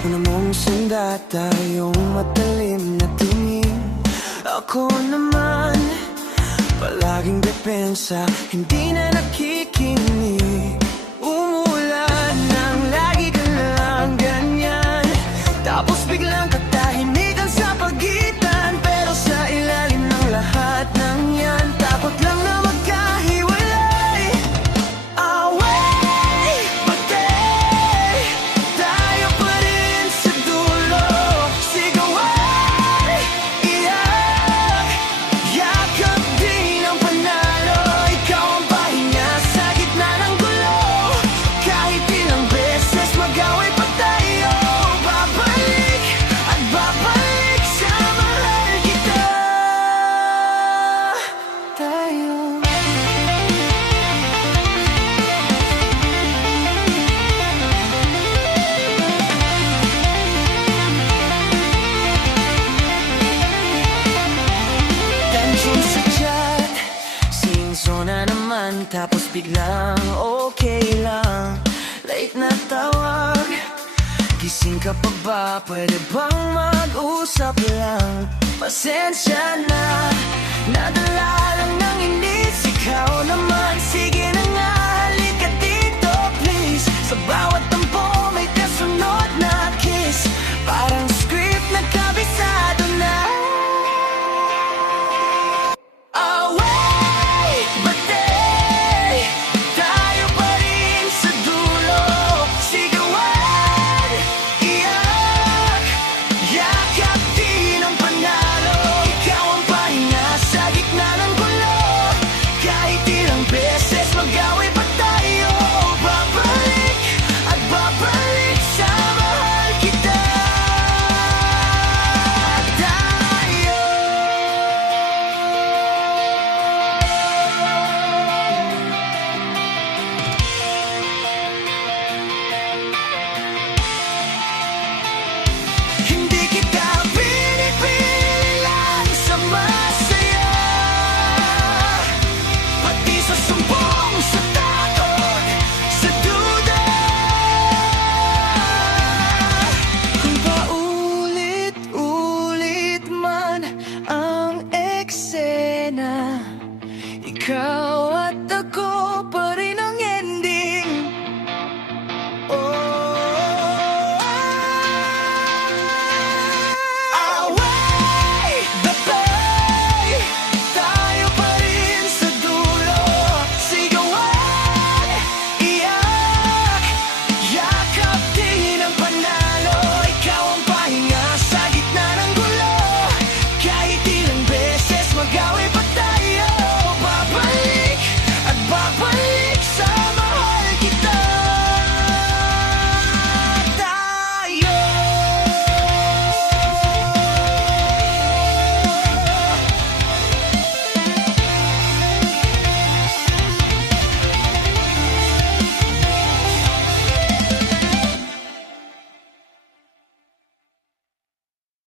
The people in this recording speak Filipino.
Una mong sunda, tayong matalim na tingin. Ako naman, palaging depensa, hindi na nakikinig. Umulan nang lagi ka lang ganyan, tapos biglang katahimikan sa pagitan. Pero sa ilalim ng lahat ng yan, takot lang na magkahiwalay. Away, patay, tayo pa rin sa dulo. Sigaway, iyak, yakap din ang panalo. Ikaw ang pahinga sa gitna ng gulo. Kahit ilang beses mag-away pa tayo, babalik at babalik sa mahal kita. Tayo tension sa chat, singso na naman, tapos biglang okay lang. Late na tawag, gising ka pa ba? Pwede bang mag-usap lang? Pasensya na, nadala lang ng inis. Ikaw naman, sige na nga, halika dito please. Sa bawat